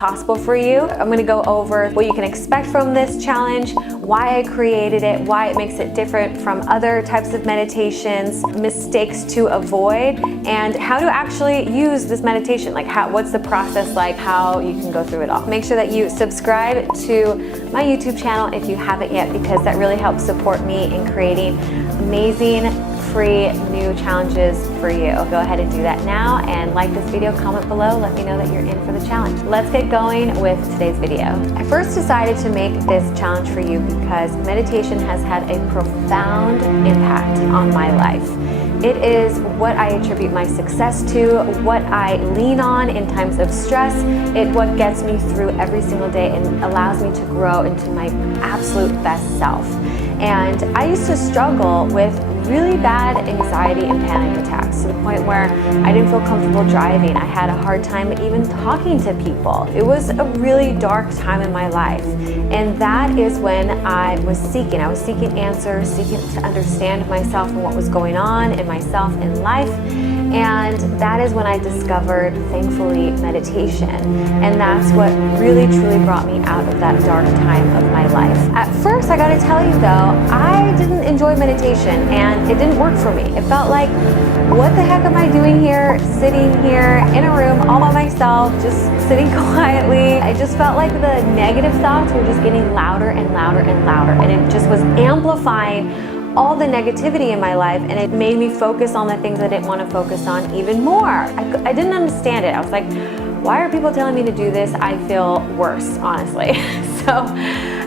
possible for you. I'm going to go over what you can expect from this challenge, why I created it, why it makes it different from other types of meditations, mistakes to avoid, and how to actually use this meditation. Like what's the process like, how you can go through it all. Make sure that you subscribe to my YouTube channel if you haven't yet, because that really helps support me in creating amazing free new challenges for you. Go ahead and do that now and like this video, comment below, let me know that you're in for the challenge. Let's get going with today's video. I first decided to make this challenge for you because meditation has had a profound impact on my life. It is what I attribute my success to, what I lean on in times of stress. It's what gets me through every single day and allows me to grow into my absolute best self. And I used to struggle with really bad anxiety and panic attacks to the point where I didn't feel comfortable driving. I had a hard time even talking to people. It was a really dark time in my life. And that is when I was seeking answers, seeking to understand myself and what was going on in myself in life. And that is when I discovered, thankfully, meditation. And that's what really truly brought me out of that dark time of my life. At first, I gotta tell you though, I didn't enjoy meditation and it didn't work for me. It felt like, what the heck am I doing here, sitting here in a room all by myself, just sitting quietly. I just felt like the negative thoughts were just getting louder and louder and louder. And it just was amplifying all the negativity in my life, and it made me focus on the things I didn't want to focus on even more. I didn't understand it. I was like, why are people telling me to do this? I feel worse, honestly. So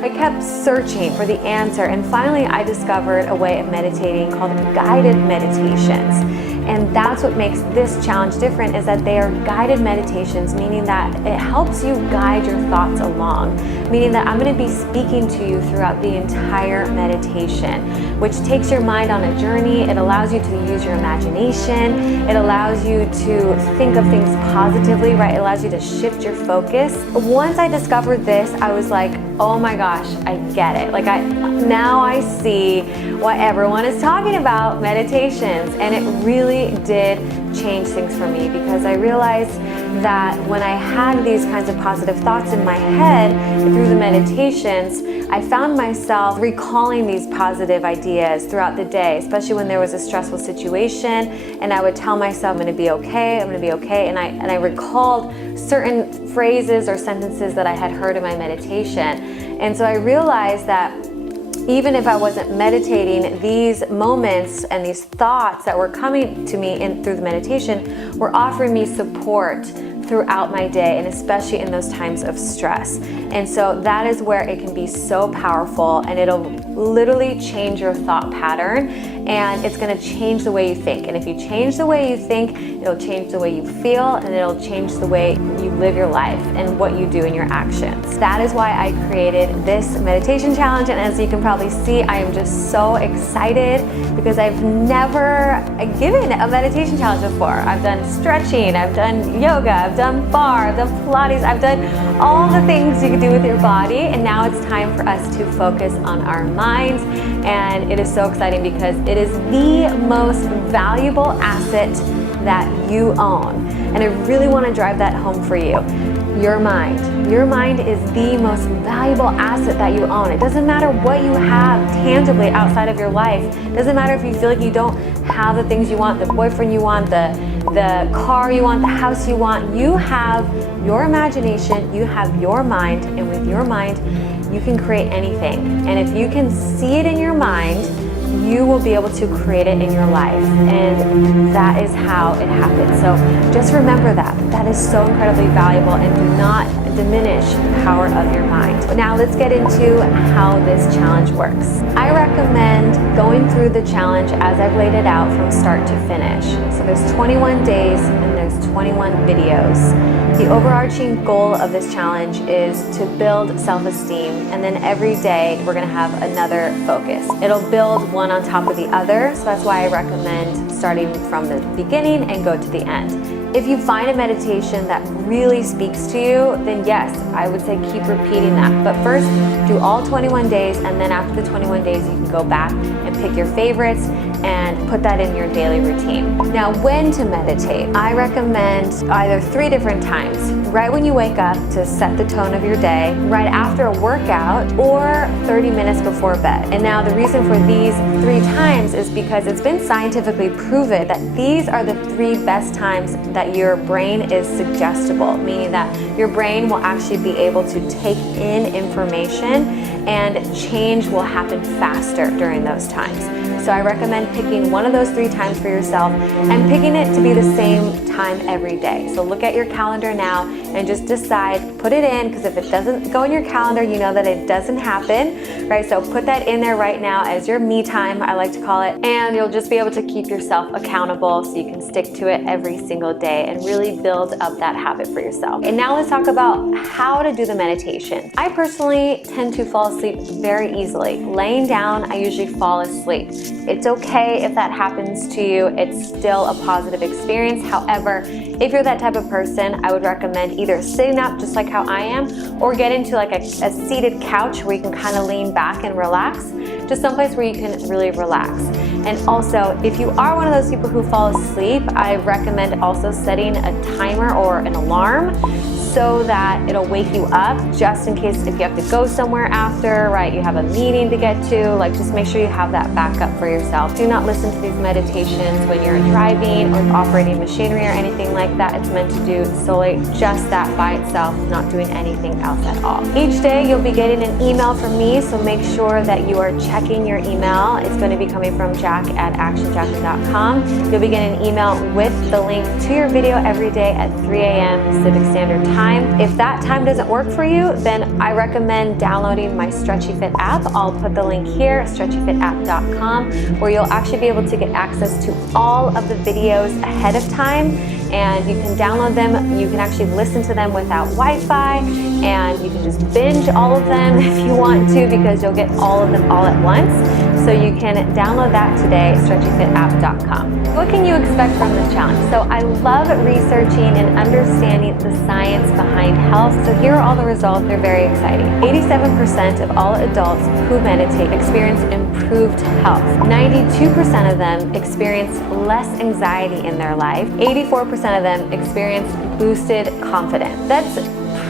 I kept searching for the answer, and finally I discovered a way of meditating called guided meditations. And that's what makes this challenge different, is that they are guided meditations, meaning that it helps you guide your thoughts along, meaning that I'm going to be speaking to you throughout the entire meditation, which takes your mind on a journey. It allows you to use your imagination. It allows you to think of things positively, right? It allows you to shift your focus. Once I discovered this, I was like, oh my gosh, I get it. Like now I see what everyone is talking about, meditations, and it really did change things for me, because I realized that when I had these kinds of positive thoughts in my head through the meditations, I found myself recalling these positive ideas throughout the day, especially when there was a stressful situation, and I would tell myself, I'm gonna be okay, I'm gonna be okay, and I recalled certain phrases or sentences that I had heard in my meditation. And so I realized that even if I wasn't meditating, these moments and these thoughts that were coming to me through the meditation were offering me support throughout my day, and especially in those times of stress. And so that is where it can be so powerful, and it'll literally change your thought pattern, and it's going to change the way you think. And if you change the way you think, it'll change the way you feel, and it'll change the way you live your life and what you do in your actions. That is why I created this meditation challenge, and as you can probably see, I am just so excited because I've never given a meditation challenge before. I've done stretching, I've done yoga, I've done barre, I've done Pilates, I've done all the things you can do with your body, and now it's time for us to focus on our minds. And it is so exciting because it is the most valuable asset that you own. And I really want to drive that home for you. Your mind. Your mind is the most valuable asset that you own. It doesn't matter what you have tangibly outside of your life. It doesn't matter if you feel like you don't have the things you want, the boyfriend you want, the car you want, the house you want. You have your imagination, you have your mind, and with your mind, you can create anything. And if you can see it in your mind, you will be able to create it in your life, and that is how it happens. So just remember that is so incredibly valuable, and do not diminish the power of your mind. But now let's get into how this challenge works. I recommend going through the challenge as I've laid it out from start to finish. So there's 21 days and there's 21 videos. The overarching goal of this challenge is to build self-esteem, and then every day we're gonna have another focus. It'll build one on top of the other, so that's why I recommend starting from the beginning and go to the end. If you find a meditation that really speaks to you, then yes, I would say keep repeating that. But first, do all 21 days, and then after the 21 days, you can go back and pick your favorites and put that in your daily routine. Now, when to meditate? I recommend either 3 different times. Right when you wake up to set the tone of your day, right after a workout, or 30 minutes before bed. And now the reason for these 3 times is because it's been scientifically proven that these are the 3 best times that your brain is suggestible, meaning that your brain will actually be able to take in information and change will happen faster during those times. So I recommend picking one of those 3 times for yourself and picking it to be the same time every day. So look at your calendar now and just decide, put it in, because if it doesn't go in your calendar, you know that it doesn't happen, right? So put that in there right now as your me time, I like to call it, and you'll just be able to keep yourself accountable so you can stick to it every single day and really build up that habit for yourself. And now let's talk about how to do the meditation. I personally tend to fall asleep very easily. Laying down, I usually fall asleep. It's okay if that happens to you. It's still a positive experience. However, if you're that type of person, I would recommend either sitting up just like how I am, or get into like a seated couch where you can kind of lean back and relax, just someplace where you can really relax. And also, if you are one of those people who fall asleep, I recommend also setting a timer or an alarm so that it'll wake you up just in case if you have to go somewhere after, right? You have a meeting to get to, like just make sure you have that backup for yourself. Do not listen to these meditations when you're driving or operating machinery or anything like that. It's meant to do solely just that by itself, not doing anything else at all. Each day you'll be getting an email from me, so make sure that you are checking your email. It's going to be coming from jack@actionjacqueline.com. You'll be getting an email with the link to your video every day at 3 a.m. Pacific Standard Time. If that time doesn't work for you, then I recommend downloading my Stretchy Fit app. I'll put the link here, stretchyfitapp.com, where you'll actually be able to get access to all of the videos ahead of time, and you can download them. You can actually listen to them without Wi-Fi, and you can just binge all of them if you want to, because you'll get all of them all at once. So you can download that today, stretchyfitapp.com. What can you expect from this challenge? So I love researching and understanding the science behind health. So here are all the results. They're very exciting. 87% of all adults who meditate experience improved health. 92% of them experience less anxiety in their life. 84% of them experience boosted confidence. That's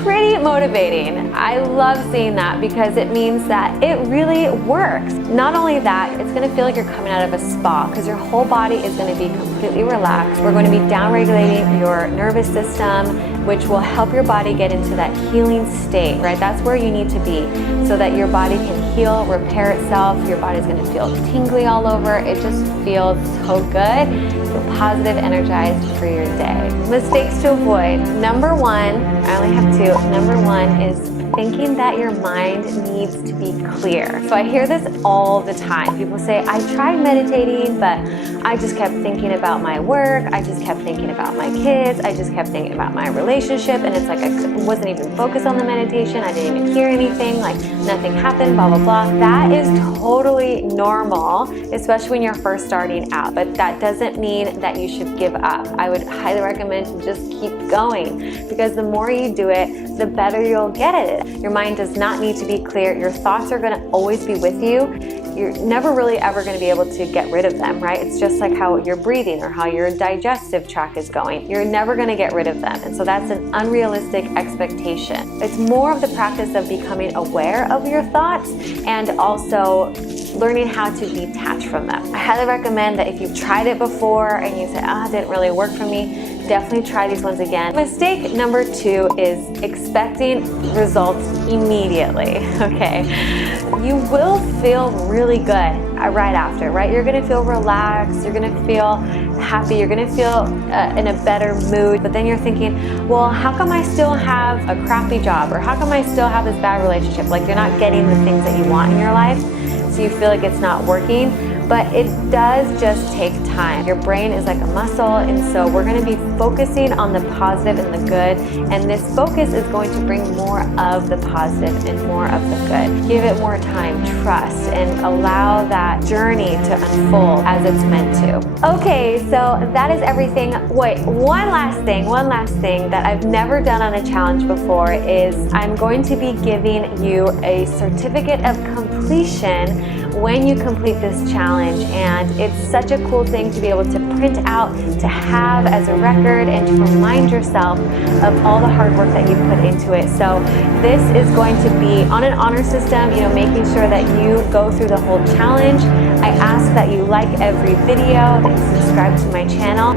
pretty motivating. I love seeing that because it means that it really works. Not only that, it's going to feel like you're coming out of a spa because your whole body is going to be completely relaxed. We're going to be down-regulating your nervous system, which will help your body get into that healing state, right? That's where you need to be so that your body can heal, repair itself. Your body's going to feel tingly all over. It just feels so good. Feel positive, energized for your day. Mistakes to avoid. Number 1, I only have 2. Number 1 is thinking that your mind needs to be clear. So I hear this all the time. People say, I tried meditating, but I just kept thinking about my work. I just kept thinking about my kids. I just kept thinking about my relationship. And it's like I wasn't even focused on the meditation. I didn't even hear anything, like nothing happened, blah, blah, blah. That is totally normal, especially when you're first starting out. But that doesn't mean that you should give up. I would highly recommend to just keep going, because the more you do it, the better you'll get at it. Your mind does not need to be clear. Your thoughts are going to always be with you. You're never really ever going to be able to get rid of them, right? It's just like how you're breathing or how your digestive tract is going. You're never going to get rid of them. And so that's an unrealistic expectation. It's more of the practice of becoming aware of your thoughts and also learning how to detach from them. I highly recommend that if you've tried it before and you say, it didn't really work for me, definitely try these ones again. Mistake number 2 is expecting results immediately, okay? You will feel really good right after, right? You're gonna feel relaxed, you're gonna feel happy, you're gonna feel in a better mood, but then you're thinking, well, how come I still have a crappy job? Or how come I still have this bad relationship? Like you're not getting the things that you want in your life, so you feel like it's not working. but it does just take time. Your brain is like a muscle, and so we're going to be focusing on the positive and the good, and this focus is going to bring more of the positive and more of the good. Give it more time, trust, and allow that journey to unfold as it's meant to. Okay, so that is everything. Wait, one last thing that I've never done on a challenge before is I'm going to be giving you a certificate of completion when you complete this challenge, and it's such a cool thing to be able to print out, to have as a record, and to remind yourself of all the hard work that you put into it. So this is going to be on an honor system, making sure that you go through the whole challenge. I ask that you like every video, that you subscribe to my channel.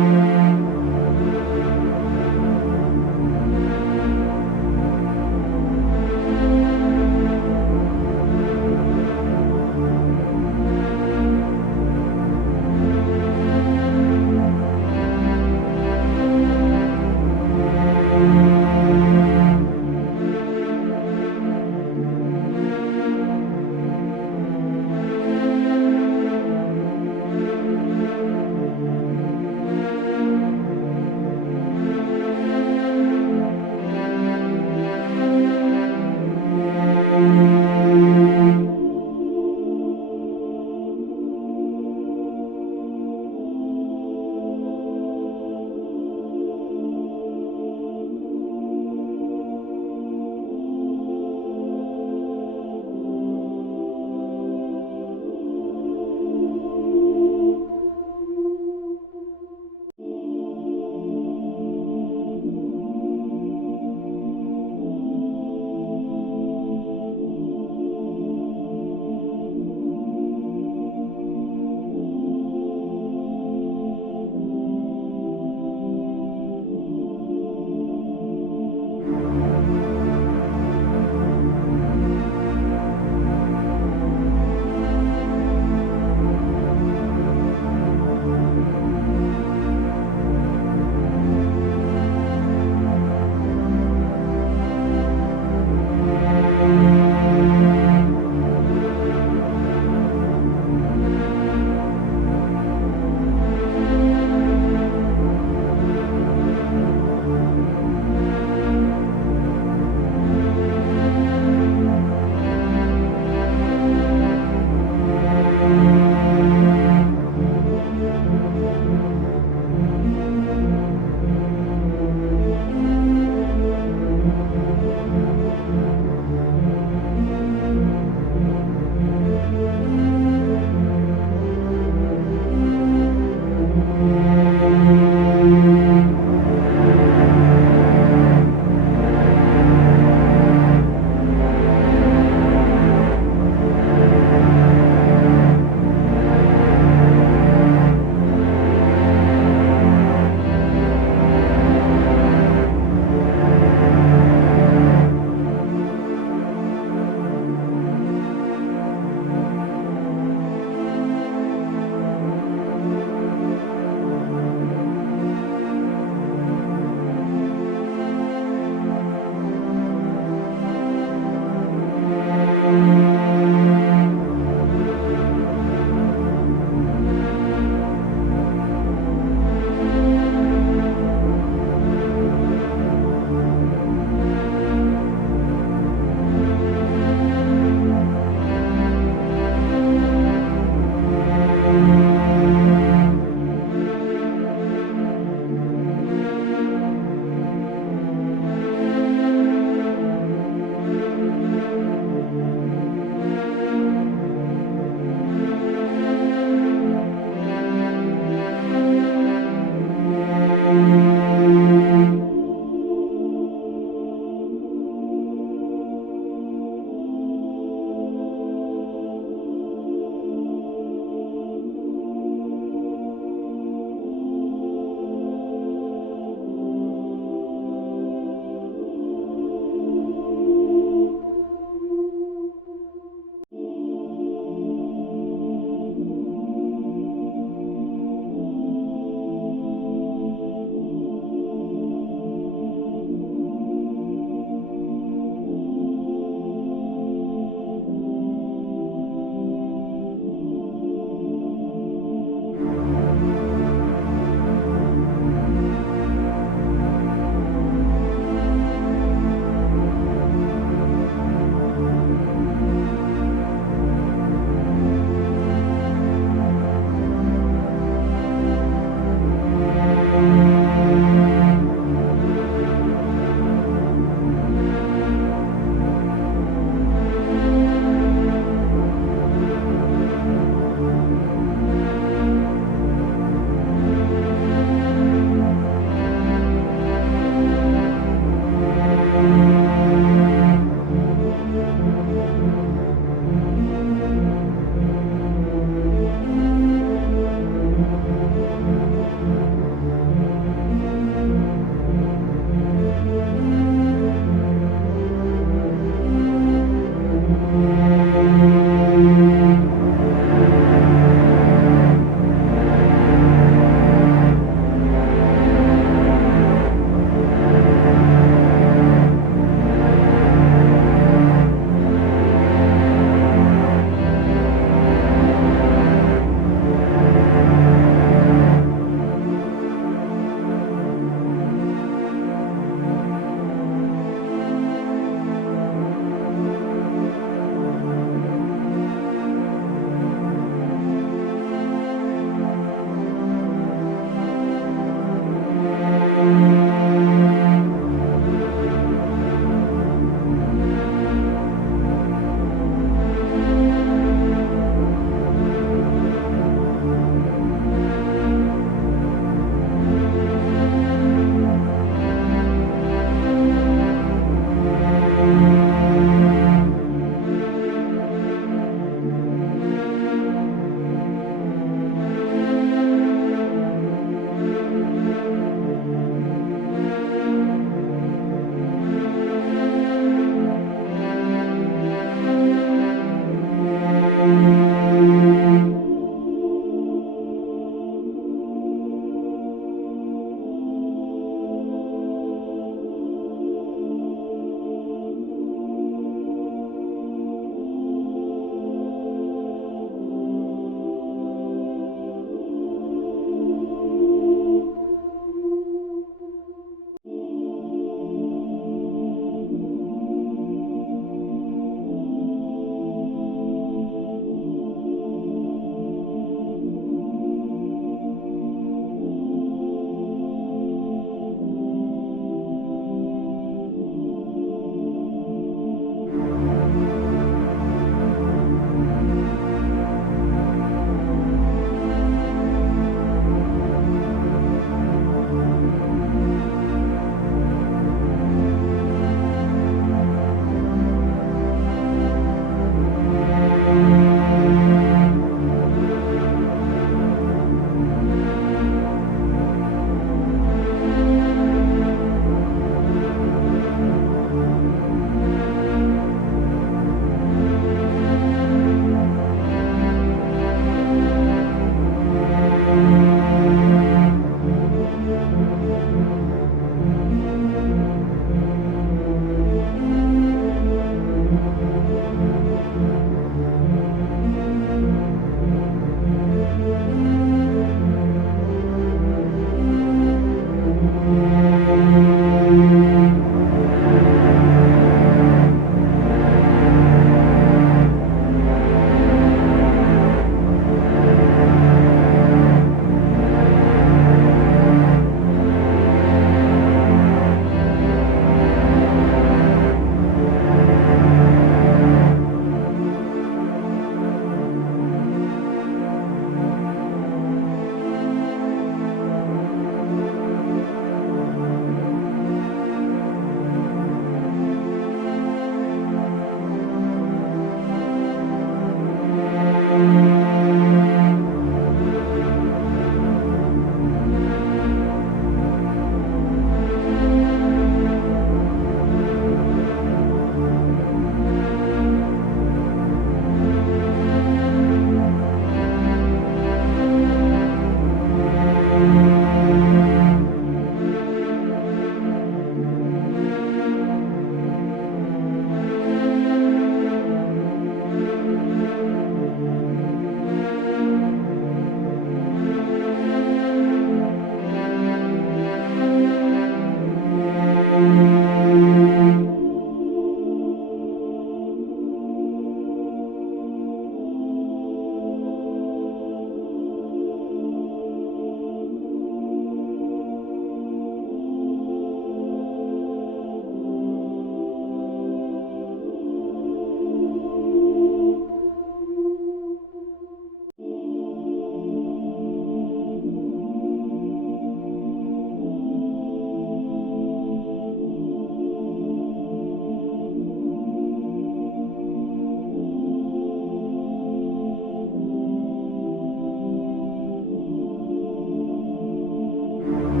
you.